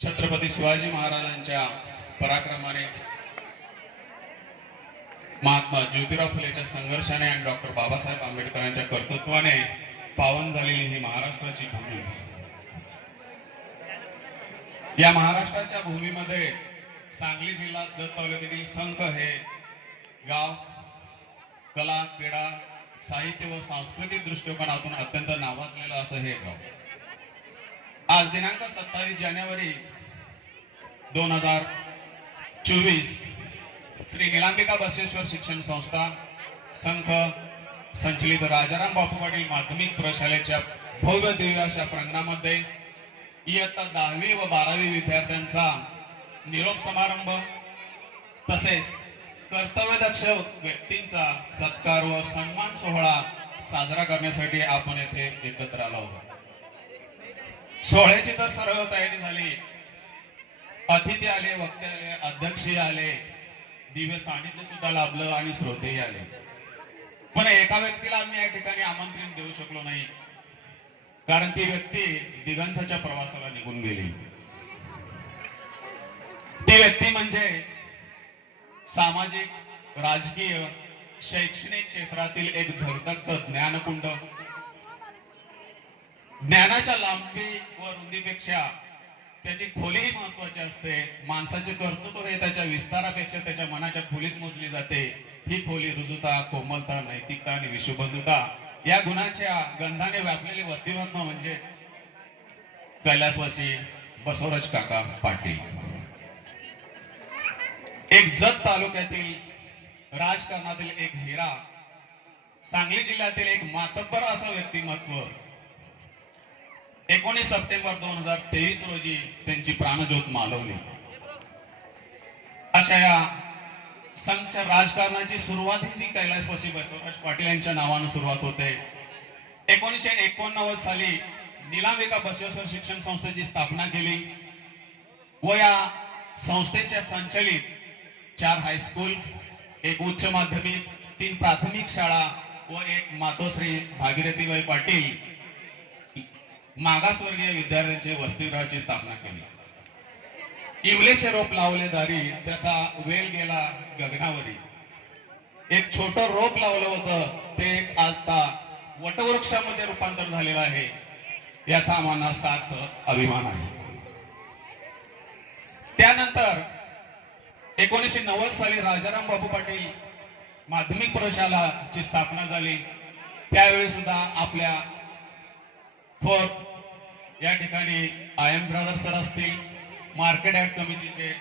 छत्रपती शिवाजी महाराजांच्या पराक्रमाने, महात्मा ज्योतिराव फुलेच्या संघर्षाने आणि डॉक्टर बाबासाहेब आंबेडकरांच्या कर्तृत्वाने पावन झालेली ही महाराष्ट्राची भूमी. या महाराष्ट्राच्या भूमीमध्ये सांगली जिल्हा जत तालुक्यातील संख हे गाव कला, क्रीडा, साहित्य व सांस्कृतिक दृष्टिकोनातून अत्यंत नावाजलेलं असं हे गाव. आज दिनांक 27 जानेवारी 2024 श्री निलांबिका बसवेश्वर शिक्षण संस्था संघ संचलित राजाराम बापू पाटील माध्यमिक प्रशालेच्या भव्य दिव्य अशा प्रांगणामध्ये इयत्ता 10वी व 12वी विद्यार्थ्यांचा निरोप समारंभ तसेच कर्तव्यदक्ष व्यक्तींचा सत्कार व सन्मान सोहळा साजरा करण्यासाठी आपण येथे एकत्र आलो आहोत. सोहळ्याची तर सर्व तयारी झाली. अतिथी आले, वक्ते आले, अध्यक्ष आले, दिव्य सानिध्य सुद्धा लाभलं आणि श्रोतेही आले. पण एका व्यक्तीला आम्ही या ठिकाणी आमंत्रण देऊ शकलो नाही, कारण ती व्यक्ती दिगंताच्या प्रवासाला निघून गेली. ती व्यक्ती म्हणजे सामाजिक, राजकीय, शैक्षणिक क्षेत्रातील एक धगधगत ज्ञानकुंड. ज्ञानाच्या लांबी व रुंदीपेक्षा त्याची खोलीही महत्वाची असते. माणसाचे कर्तृत्व हे त्याच्या विस्तारापेक्षा त्याच्या मनाच्या खोलीत मोजली जाते. ही खोली रुजुता, कोमलता, नैतिकता आणि विश्वबंधुता या गुणाच्या गंधाने व्यापलेले व्यक्तिमत्व म्हणजेच कैलासवासी बसवराज काका पाटील. एक जत तालुक्यातील राजकारणातील एक हिरा, सांगली जिल्ह्यातील एक मातब्बर असं व्यक्तिमत्व. 19 सप्टेंबर 2023 रोजी त्यांची प्राणज्योत मालवली. अशा या संघच्या राजकारणाची सुरुवात ही जी कैलासवासी बसवराज पाटील यांच्या नावाने सुरुवात होते. 1989 साली निलांबिका बसवेश्वर शिक्षण संस्थेची स्थापना केली व या संस्थेच्या संचलित 4 हायस्कूल, 1 उच्च माध्यमिक, 3 प्राथमिक शाळा व 1 मातोश्री भागीरथीबाई पाटील मागासवर्गीय विद्यार्थ्यांचे वसतिगृहाची स्थापना केली. इवलेचे रोप लावले दारी, त्याचा वेल गेला गगनावरी. एक छोट रोप लावलं होतं, ते एक आता वटवृक्षामध्ये रूपांतर झालेलं आहे. याचा आम्हाला सार्थ अभिमान आहे. त्यानंतर 1990 साली राजाराम बापू पाटील माध्यमिक प्रशालाची स्थापना झाली. त्यावेळी सुद्धा आपल्या थोर या ठिकाणी आयएम ब्रदर सर असतील, मार्केट ऍड कमिटीचे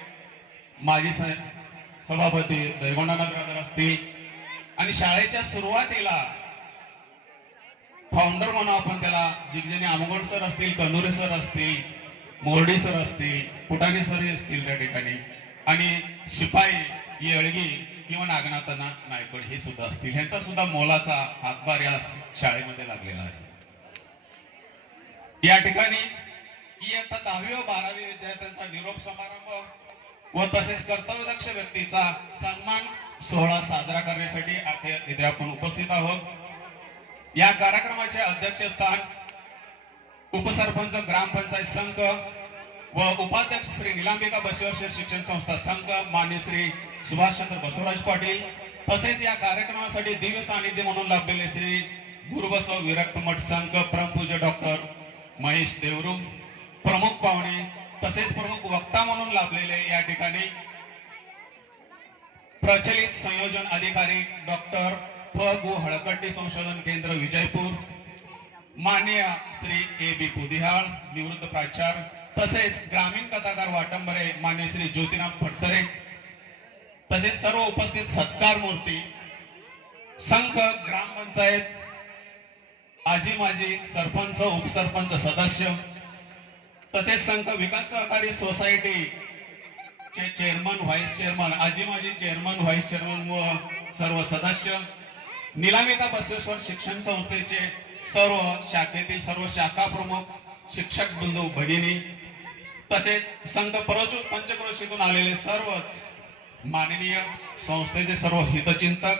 माजी सभापती दैगोंडाना ब्रदर असतील आणि शाळेच्या सुरुवातीला फाउंडर म्हणून आपण त्याला जिगजेने आमगोड सर असतील, कनुरे सर असतील, मोर्डी सर असतील, पुटाणे सर असतील त्या ठिकाणी, आणि शिपाई येळगी किंवा नागनाथना नायकड हे सुद्धा असतील. ह्यांचा सुद्धा मोलाचा हातभार या शाळेमध्ये लागलेला आहे. या ठिकाणी इयत्ता 10वी व 12वी विद्यार्थ्यांचा निरोप समारंभ व तसेच कर्तव्यदक्ष व्यक्तीचा सन्मान सोहळा साजरा करण्यासाठी इथे आपण उपस्थित आहोत. या कार्यक्रमाचे अध्यक्षस्थान उपसरपंच ग्रामपंचायत संघ व उपाध्यक्ष श्री निलांबिका बसवेश्वर शिक्षण संस्था संघ मान्य श्री सुभाषचंद्र बसवराज पाटील, तसेच या कार्यक्रमासाठी दिव्य सानिध्य म्हणून लाभलेले श्री गुरुबसव विरक्त मठ संघ परमपूज्य डॉक्टर महेश देवरुम, प्रमुख पाहुणे तसेच प्रमुख वक्ता म्हणून लाभलेले या ठिकाणी प्रचलित संयोजन अधिकारी डॉक्टर फ गु हळकट्टी संशोधन केंद्र विजयपूर, माननीय श्री ए बी पुदिहाळ निवृत्त प्राचार्य, तसेच ग्रामीण कथाकार वाटंबरे मान्य श्री ज्योतिराम फडतरे, तसेच सर्व उपस्थित सत्कार मूर्ती, संघ, ग्रामपंचायत, आजी माजी सरपंच, उपसरपंच, सदस्य, तसेच संघ विकास सहकारी सोसायटी चे चेअरमन, व्हाईस चेअरमन, आजी माजी चेअरमन, व्हाईस चेअरमन व सर्व सदस्य, निलांबिका बसवेश्वर शिक्षण संस्थेचे सर्व शाखेतील सर्व शाखा प्रमुख, शिक्षक बंधू भगिनी, तसेच संघ पंचक्रोशीतून आलेले सर्वच माननीय संस्थेचे सर्व हितचिंतक,